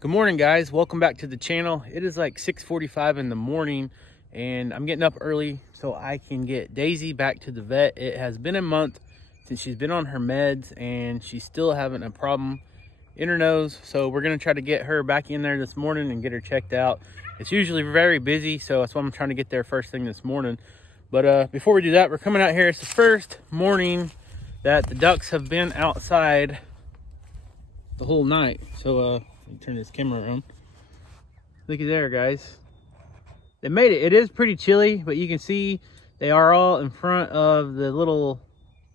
Good morning, guys. Welcome back to the channel. It is like 6:45 in the morning and I'm getting up early so I can get Daisy back to the vet. It has been a month since she's been on her meds and she's still having a problem in her nose. So we're going to try to get her back in there this morning and get her checked out. It's usually very busy, so that's why I'm trying to get there first thing this morning. But before we do that, we're coming out here. It's the first morning that the ducks have been outside the whole night. So turn this camera around. Looky there, guys. They made it. It is pretty chilly, but you can see they are all in front of the little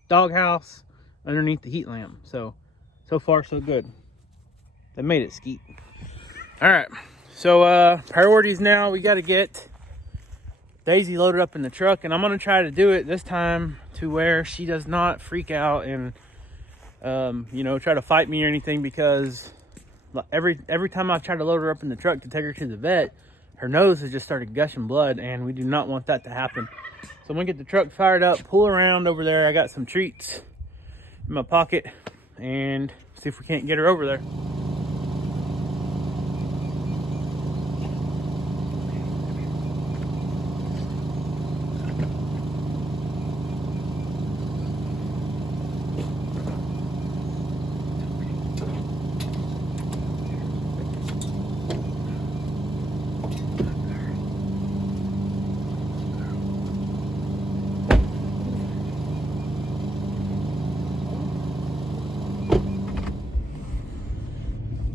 doghouse underneath the heat lamp. So far so good. They made it, Skeet. All right, so priorities now. We got to get Daisy loaded up in the truck, and I'm gonna try to do it this time to where she does not freak out and try to fight me or anything, because every time I've tried to load her up in the truck to take her to the vet, her nose has just started gushing blood, and we do not want that to happen. So I'm gonna get the truck fired up, pull around over there. I got some treats in my pocket, and see if we can't get her over there.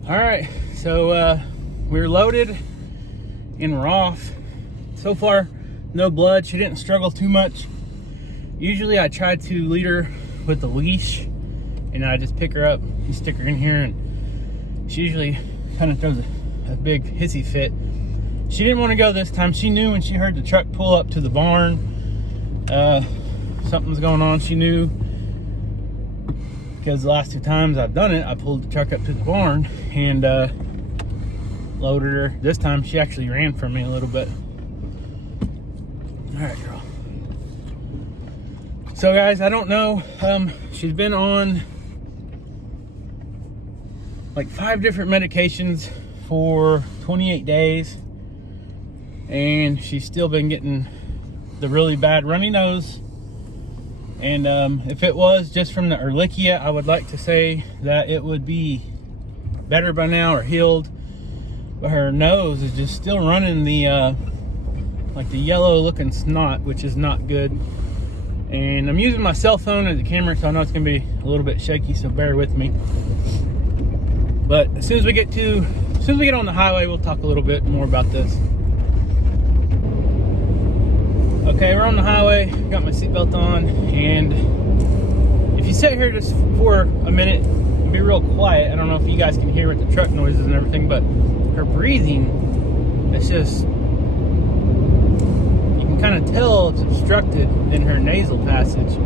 All right, so we're loaded and we're off. So far, no blood. She didn't struggle too much. Usually I try to lead her with a leash and I just pick her up and stick her in here, and she usually kind of throws a big hissy fit. She didn't want to go this time. She knew when she heard the truck pull up to the barn, something was going on. She knew, because the last two times I've done it, I pulled the truck up to the barn and loaded her. This time she actually ran from me a little bit. All right, girl. So guys, I don't know, she's been on like 5 different medications for 28 days, and she's still been getting the really bad runny nose. And if it was just from the Ehrlichia, I would like to say that it would be better by now or healed. But her nose is just still running the like the yellow looking snot, which is not good. And I'm using my cell phone as a camera, so I know it's gonna be a little bit shaky, so bear with me. But as soon as we get on the highway, we'll talk a little bit more about this. Okay, we're on the highway, got my seatbelt on, and if you sit here just for a minute and be real quiet, I don't know if you guys can hear with the truck noises and everything, but her breathing, it's just, you can kind of tell it's obstructed in her nasal passage.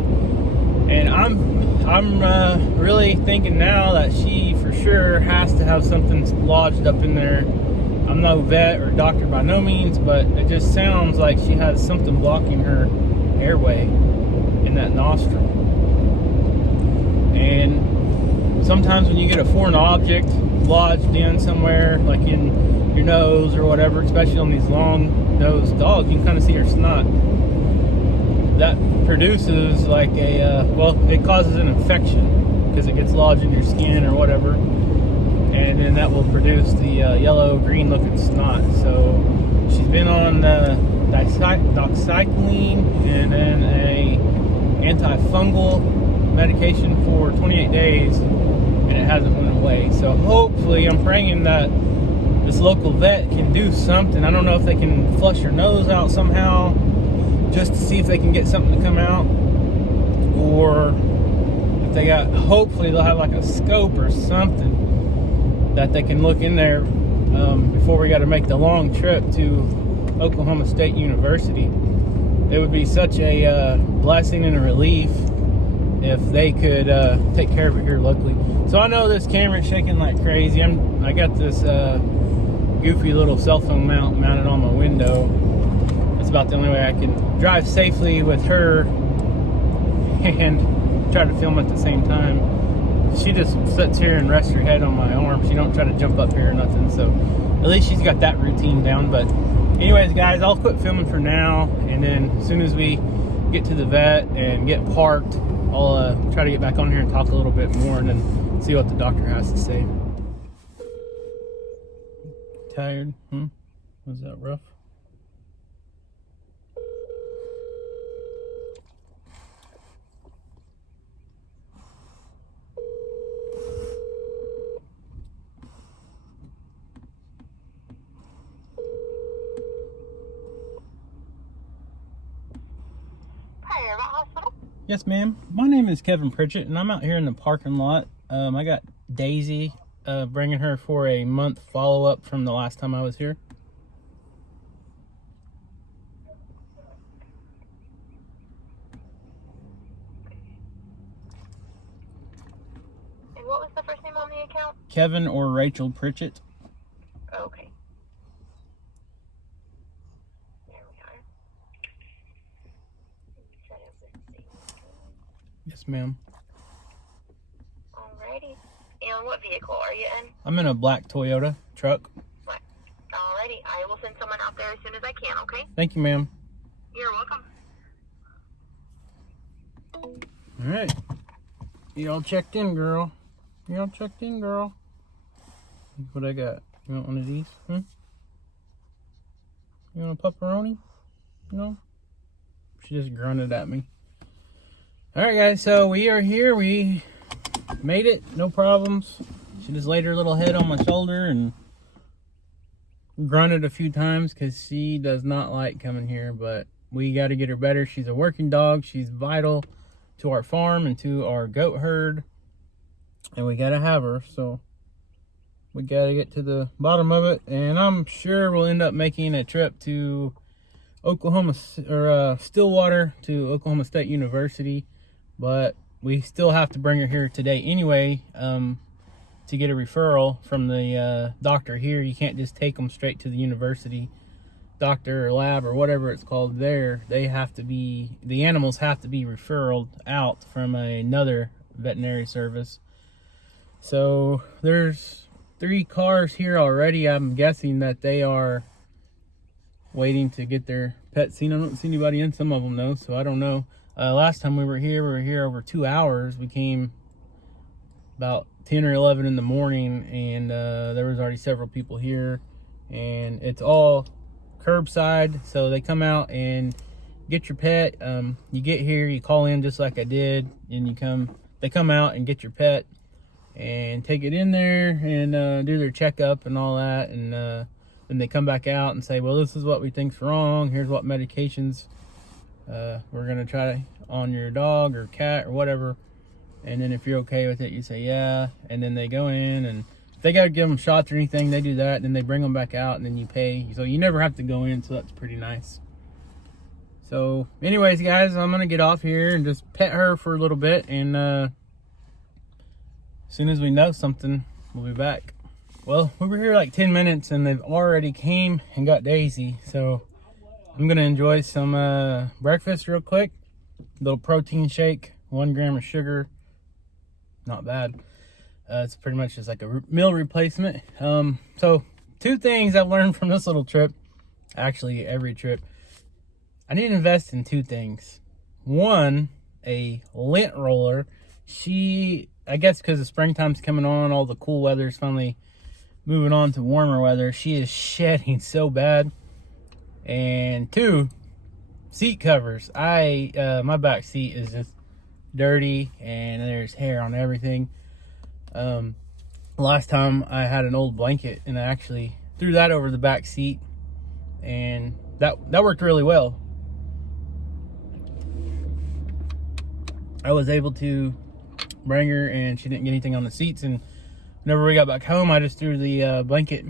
And I'm really thinking now that she for sure has to have something lodged up in there. I'm no vet or doctor by no means, but it just sounds like she has something blocking her airway in that nostril. And sometimes when you get a foreign object lodged in somewhere, like in your nose or whatever, especially on these long-nosed dogs, you can kind of see her snot. That produces like it causes an infection because it gets lodged in your skin or whatever. And then that will produce the yellow green looking snot. So she's been on doxycycline and then a antifungal medication for 28 days, and it hasn't went away. So hopefully, I'm praying that this local vet can do something. I don't know if they can flush her nose out somehow, just to see if they can get something to come out, or if they got, hopefully they'll have like a scope or something that they can look in there before we got to make the long trip to Oklahoma State University. It would be such a blessing and a relief if they could take care of it here locally. So I know this camera's shaking like crazy. I got this goofy little cell phone mounted on my window. It's about the only way I can drive safely with her and try to film at the same time. she just sits here and rests her head on my arm. She don't try to jump up here or nothing. So at least she's got that routine down. But anyways, guys, I'll quit filming for now, and then as soon as we get to the vet and get parked, I'll try to get back on here and talk a little bit more, and then see what the doctor has to say. Tired? Was that rough? Yes, ma'am. My name is Kevin Pritchett, and I'm out here in the parking lot. I got Daisy, bringing her for a month follow-up from the last time I was here. And what was the first name on the account? Kevin or Rachel Pritchett. Okay. There we are. Set up the same. Yes, ma'am. Alrighty. And what vehicle are you in? I'm in a black Toyota truck. What? Alrighty. I will send someone out there as soon as I can, okay? Thank you, ma'am. You're welcome. All right. You all checked in, girl. You all checked in, girl. Look what I got. You want one of these? You want a pepperoni? No? She just grunted at me. Alright, guys, so we are here. We made it. No problems. She just laid her little head on my shoulder and grunted a few times because she does not like coming here, but we got to get her better. She's a working dog. She's vital to our farm and to our goat herd, and we got to have her. So we got to get to the bottom of it, and I'm sure we'll end up making a trip to Oklahoma, or Stillwater, to Oklahoma State University, but we still have to bring her here today anyway, to get a referral from the doctor here. You can't just take them straight to the university doctor or lab or whatever it's called there. They have to be, the animals have to be referred out from another veterinary service. So there's 3 cars here already. I'm guessing that they are waiting to get their pet seen. I don't see anybody in some of them though, so I don't know. Last time we were here over 2 hours. We came about 10 or 11 in the morning, and there was already several people here, and it's all curbside, so they come out and get your pet. You get here, you call in just like I did, and they come out and get your pet and take it in there and do their checkup and all that, and then they come back out and say, well, this is what we think's wrong, here's what medications we're gonna try on your dog or cat or whatever. And then if you're okay with it, you say yeah, and then they go in, and if they gotta give them shots or anything, they do that, and then they bring them back out, and then you pay. So you never have to go in, so that's pretty nice. So anyways, guys, I'm gonna get off here and just pet her for a little bit, and as soon as we know something, we'll be back. Well, we were here like 10 minutes, and they've already came and got Daisy, so I'm gonna enjoy some breakfast real quick. Little protein shake, 1 gram of sugar. Not bad. It's pretty much just like a meal replacement. So 2 things I've learned from this little trip, actually every trip. I need to invest in 2 things. 1, a lint roller. I guess because the springtime's coming on, all the cool weather's finally moving on to warmer weather. She is shedding so bad. And 2, seat covers. My back seat is just dirty, and there's hair on everything. Last time I had an old blanket, and I actually threw that over the back seat, and that worked really well. I was able to bring her, and she didn't get anything on the seats. And whenever we got back home, I just threw the blanket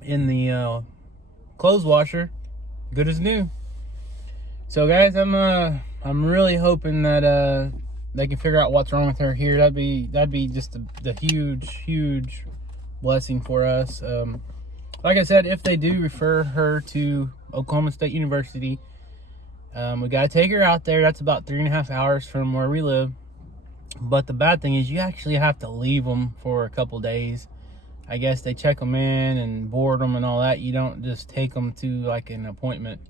in the clothes washer, good as new. So guys, I'm really hoping that they can figure out what's wrong with her here. That'd be just the huge blessing for us. Like I said, if they do refer her to Oklahoma State University, we gotta take her out there. That's about 3.5 hours from where we live. But the bad thing is you actually have to leave them for a couple days. I guess they check them in and board them and all that. You don't just take them to like an appointment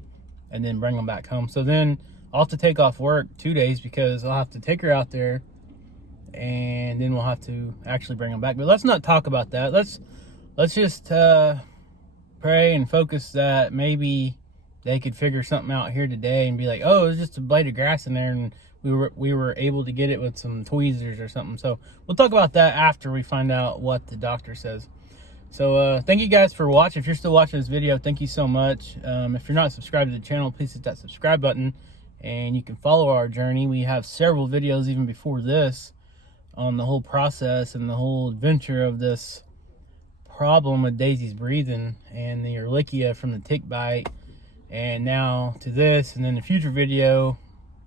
and then bring them back home. So then I'll have to take off work 2 days because I'll have to take her out there and then we'll have to actually bring them back. But let's not talk about that. Let's just pray and focus that maybe they could figure something out here today and be like, oh, it's just a blade of grass in there and we were able to get it with some tweezers or something. So we'll talk about that after we find out what the doctor says. So thank you guys for watching. If you're still watching this video, thank you so much. If you're not subscribed to the channel, please hit that subscribe button and you can follow our journey. We have several videos even before this on the whole process and the whole adventure of this problem with Daisy's breathing and the Ehrlichia from the tick bite, and now to this, and then the future video.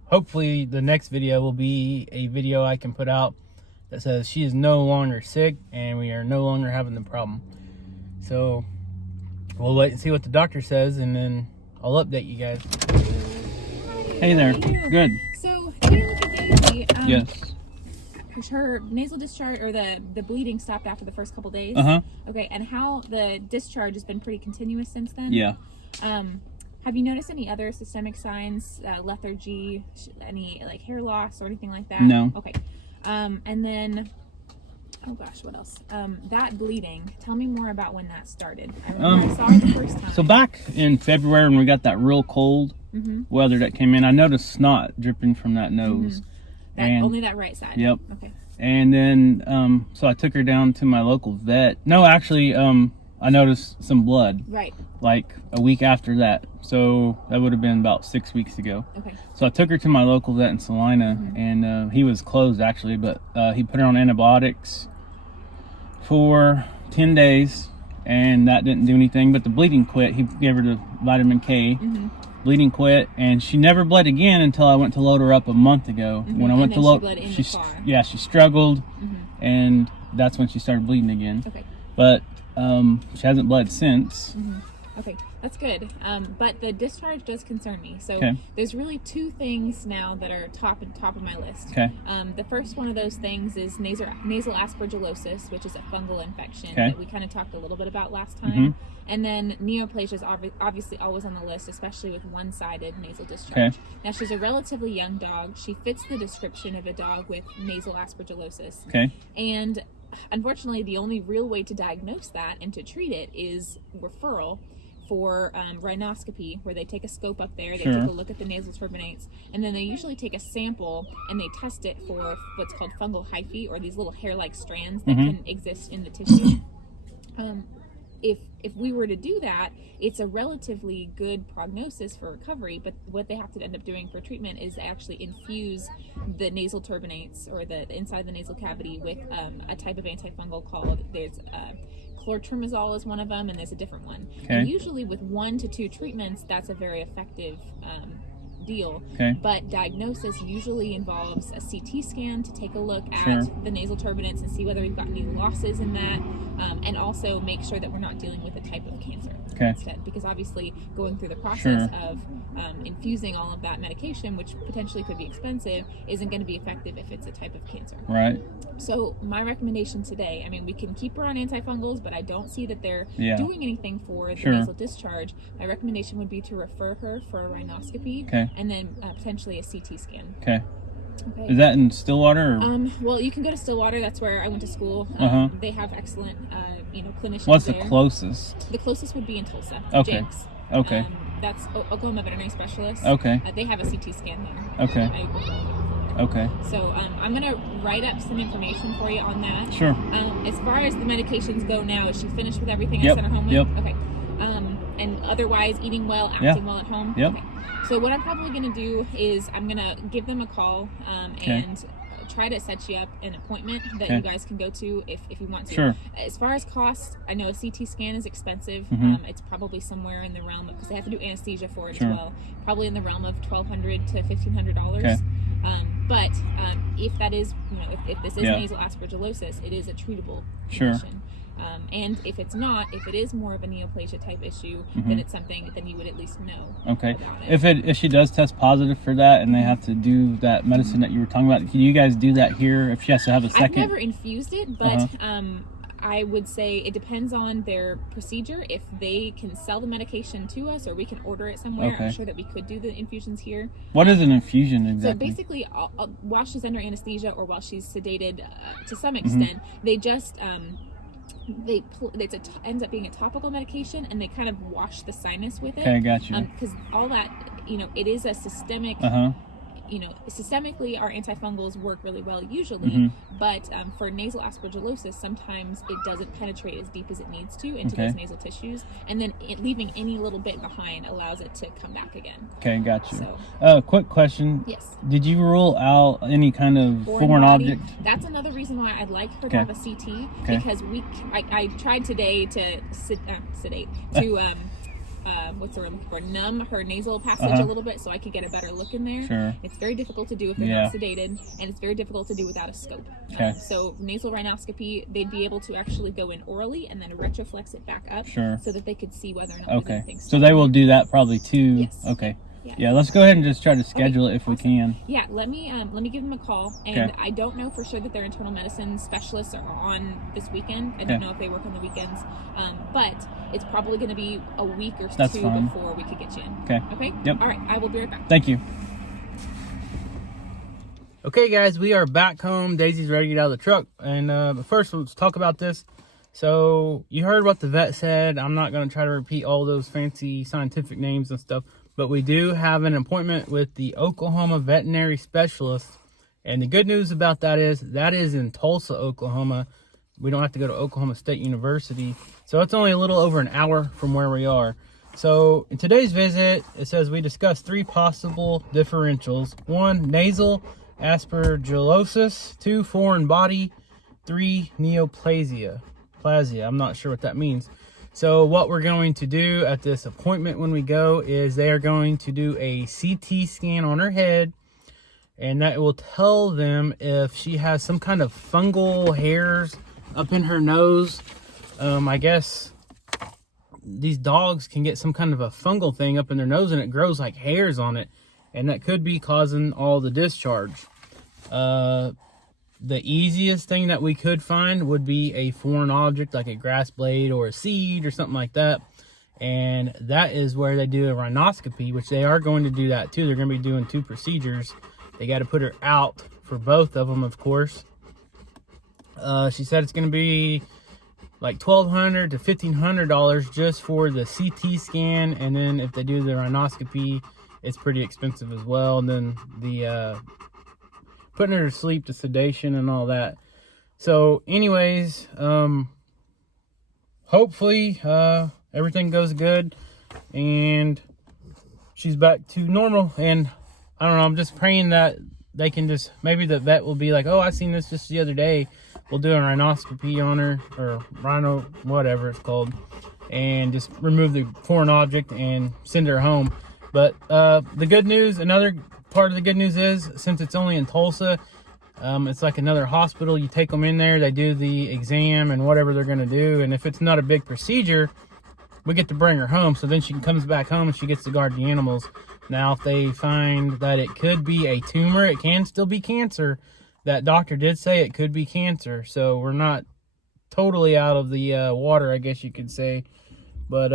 Hopefully the next video will be a video I can put out that says she is no longer sick and we are no longer having the problem. So we'll wait and see what the doctor says, and then I'll update you guys. Hey there. Good. So take a look at Daisy. Yes. Her nasal discharge, or the bleeding, stopped after the first couple days. Okay, and how the discharge has been pretty continuous since then. Yeah. Have you noticed any other systemic signs, lethargy, any like hair loss or anything like that? No. Okay. And then, oh gosh, what else? That bleeding. Tell me more about when that started. I remember I saw it the first time. So back in February when we got that real cold weather that came in, I noticed snot dripping from that nose. Only that right side. Yep. Okay. And then, so I took her down to my local vet. No, actually, I noticed some blood. Right. Like a week after that. So that would have been about 6 weeks ago. Okay. So I took her to my local vet in Salina, and he was closed actually, but he put her on antibiotics for 10 days, and that didn't do anything. But the bleeding quit. He gave her the vitamin K. Bleeding quit, and she never bled again until I went to load her up a month ago. When I went to load, she struggled, and that's when she started bleeding again. Okay. But she hasn't bled since. Okay, that's good. But the discharge does concern me. So there's really two things now that are top of my list. Okay. The first one of those things is nasal aspergillosis, which is a fungal infection that we kind of talked a little bit about last time. And then neoplasia is obviously always on the list, especially with one-sided nasal discharge. Now, she's a relatively young dog. She fits the description of a dog with nasal aspergillosis. And unfortunately, the only real way to diagnose that and to treat it is referral for rhinoscopy, where they take a scope up there, they take a look at the nasal turbinates, and then they usually take a sample and they test it for what's called fungal hyphae, or these little hair-like strands that can exist in the tissue. If we were to do that, it's a relatively good prognosis for recovery, but what they have to end up doing for treatment is actually infuse the nasal turbinates, or the inside of the nasal cavity, with a type of antifungal called, there's chlorotrimazole is one of them, and there's a different one. And usually with 1 to 2 treatments, that's a very effective deal. But diagnosis usually involves a CT scan to take a look at the nasal turbinates and see whether we've got any losses in that, and also make sure that we're not dealing with a type of cancer instead, because obviously going through the process of infusing all of that medication, which potentially could be expensive, isn't going to be effective if it's a type of cancer. So my recommendation today, I mean, we can keep her on antifungals, but I don't see that they're doing anything for the nasal discharge. My recommendation would be to refer her for a rhinoscopy, and then potentially a CT scan. Is that in Stillwater? Or? Well, you can go to Stillwater. That's where I went to school. They have excellent, clinicians. What's there. The closest? The closest would be in Tulsa. Jenks. That's Oklahoma Veterinary Specialist. They have a CT scan there. So I'm gonna write up some information for you on that. As far as the medications go now, is she finished with everything I sent her home with? Okay. And otherwise, eating well, acting well at home? Okay. So what I'm probably going to do is I'm going to give them a call and try to set you up an appointment that you guys can go to if you want to. As far as cost, I know a CT scan is expensive. It's probably somewhere in the realm of, because they have to do anesthesia for it as well, probably in the realm of $1,200 to $1,500. But if that is, if this is nasal aspergillosis, it is a treatable condition. And if it's not, if it is more of a neoplasia type issue, then it's something, then you would at least know. Okay. About it. If she does test positive for that and they have to do that medicine that you were talking about, can you guys do that here if she has to have a second? I've never infused it, but I would say it depends on their procedure. If they can sell the medication to us or we can order it somewhere, I'm sure that we could do the infusions here. What is an infusion exactly? So basically, while she's under anesthesia or while she's sedated to some extent, they just... it ends up being a topical medication, and they kind of wash the sinus with it. Okay, got you. Because all that, it is a systemic. Systemically, our antifungals work really well usually, but for nasal aspergillosis, sometimes it doesn't penetrate as deep as it needs to into those nasal tissues, and then leaving any little bit behind allows it to come back again. Okay, got you. So, quick question. Yes. Did you rule out any kind of foreign object? That's another reason why I'd like her to have a CT, because I tried today to sedate, what's the word I'm looking for? Numb her nasal passage a little bit so I could get a better look in there. Sure. It's very difficult to do if they're not sedated, and it's very difficult to do without a scope. So nasal rhinoscopy, they'd be able to actually go in orally and then retroflex it back up so that they could see whether or not there's anything. So they will do that probably too. Yes. Okay. Yeah, let's go ahead and just try to schedule it if we can. Yeah, let me give them a call, and I don't know for sure that their internal medicine specialists are on this weekend. I don't know if they work on the weekends, but it's probably going to be a week or two before we could get you in. Okay. Yep. All right, I will be right back. Thank you. Okay, guys, we are back home. Daisy's ready to get out of the truck, and but first let's talk about this. So you heard what the vet said. I'm not going to try to repeat all those fancy scientific names and stuff. But we do have an appointment with the Oklahoma veterinary specialist. And the good news about that is in Tulsa, Oklahoma. We don't have to go to Oklahoma State University. So it's only a little over an hour from where we are. So in today's visit, it says we discussed 3 possible differentials. 1, nasal aspergillosis. 2, foreign body. 3, neoplasia. I'm not sure what that means. So what we're going to do at this appointment when we go is they are going to do a CT scan on her head, and that will tell them if she has some kind of fungal hairs up in her nose. I guess these dogs can get some kind of a fungal thing up in their nose, and it grows like hairs on it, and that could be causing all the discharge. The easiest thing that we could find would be a foreign object like a grass blade or a seed or something like that. And that is where they do a rhinoscopy, which they are going to do that too. They're going to be doing 2 procedures. They got to put her out for both of them, of course. She said it's going to be like $1,200 to $1,500 just for the CT scan. And then if they do the rhinoscopy, it's pretty expensive as well. And then the putting her to sleep, the sedation and all that. So anyways, hopefully everything goes good and she's back to normal. And I don't know, I'm just praying that they can just, maybe the vet will be like, oh, I seen this just the other day. We'll do a rhinoscopy on her, or rhino, whatever it's called, and just remove the foreign object and send her home. But the good news, another part of the good news is, since it's only in Tulsa, it's like another hospital. You take them in there, they do the exam and whatever they're going to do, and if it's not a big procedure, we get to bring her home. So then she comes back home and she gets to guard the animals. Now, if they find that it could be a tumor, it can still be cancer. That doctor did say it could be cancer, so we're not totally out of the water, I guess you could say. But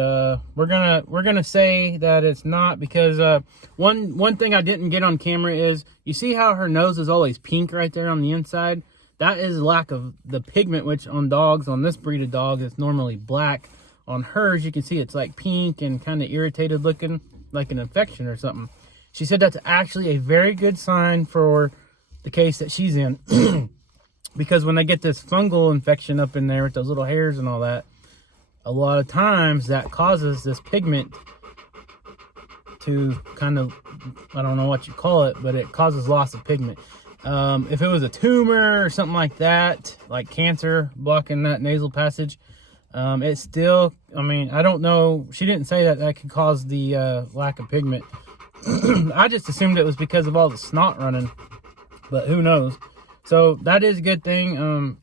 we're gonna say that it's not, because one thing I didn't get on camera is, you see how her nose is always pink right there on the inside? That is lack of the pigment, which on dogs, on this breed of dog, it's normally black. On hers, you can see it's like pink and kind of irritated looking, like an infection or something. She said that's actually a very good sign for the case that she's in, because when they get this fungal infection up in there with those little hairs and all that, a lot of times that causes this pigment to kind of, I don't know what you call it, but it causes loss of pigment. If it was a tumor or something like that, like cancer blocking that nasal passage, it still, I mean, I don't know. She didn't say that could cause the lack of pigment. I just assumed it was because of all the snot running, but who knows? So that is a good thing.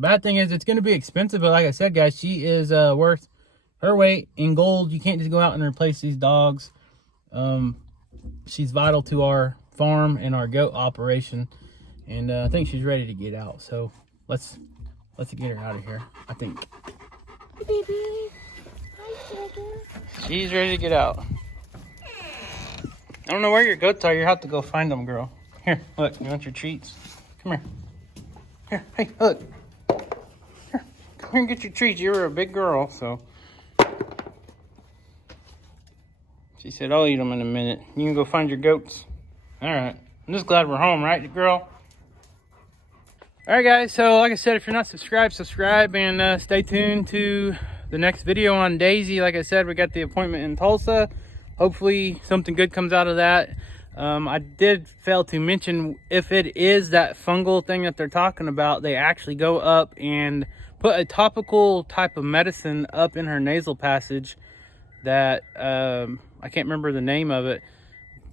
Bad thing is it's going to be expensive, but like I said, guys, she is worth her weight in gold. You can't just go out and replace these dogs. She's vital to our farm and our goat operation, and I think she's ready to get out. So let's get her out of here, I think. Hey, baby. Hi, sugar. She's ready to get out. I don't know where your goats are. You have to go find them, girl. Here, look. You want your treats? Come here. Here, hey, look. Here, come here and get your treats. You're a big girl, so. She said, I'll eat them in a minute. You can go find your goats. All right. I'm just glad we're home, right, girl? All right, guys. So, like I said, if you're not subscribed, subscribe and stay tuned to the next video on Daisy. Like I said, we got the appointment in Tulsa. Hopefully, something good comes out of that. I did fail to mention, if it is that fungal thing that they're talking about, they actually go up and put a topical type of medicine up in her nasal passage that I can't remember the name of it.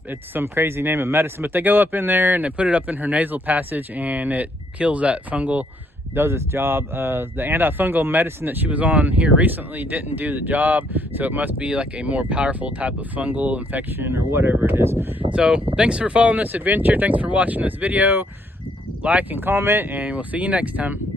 It's some crazy name of medicine, but they go up in there and they put it up in her nasal passage and it kills that fungal, does its job. The antifungal medicine that she was on here recently didn't do the job, so it must be like a more powerful type of fungal infection or whatever it is. So thanks for following this adventure. Thanks for watching this video. Like and comment, and we'll see you next time.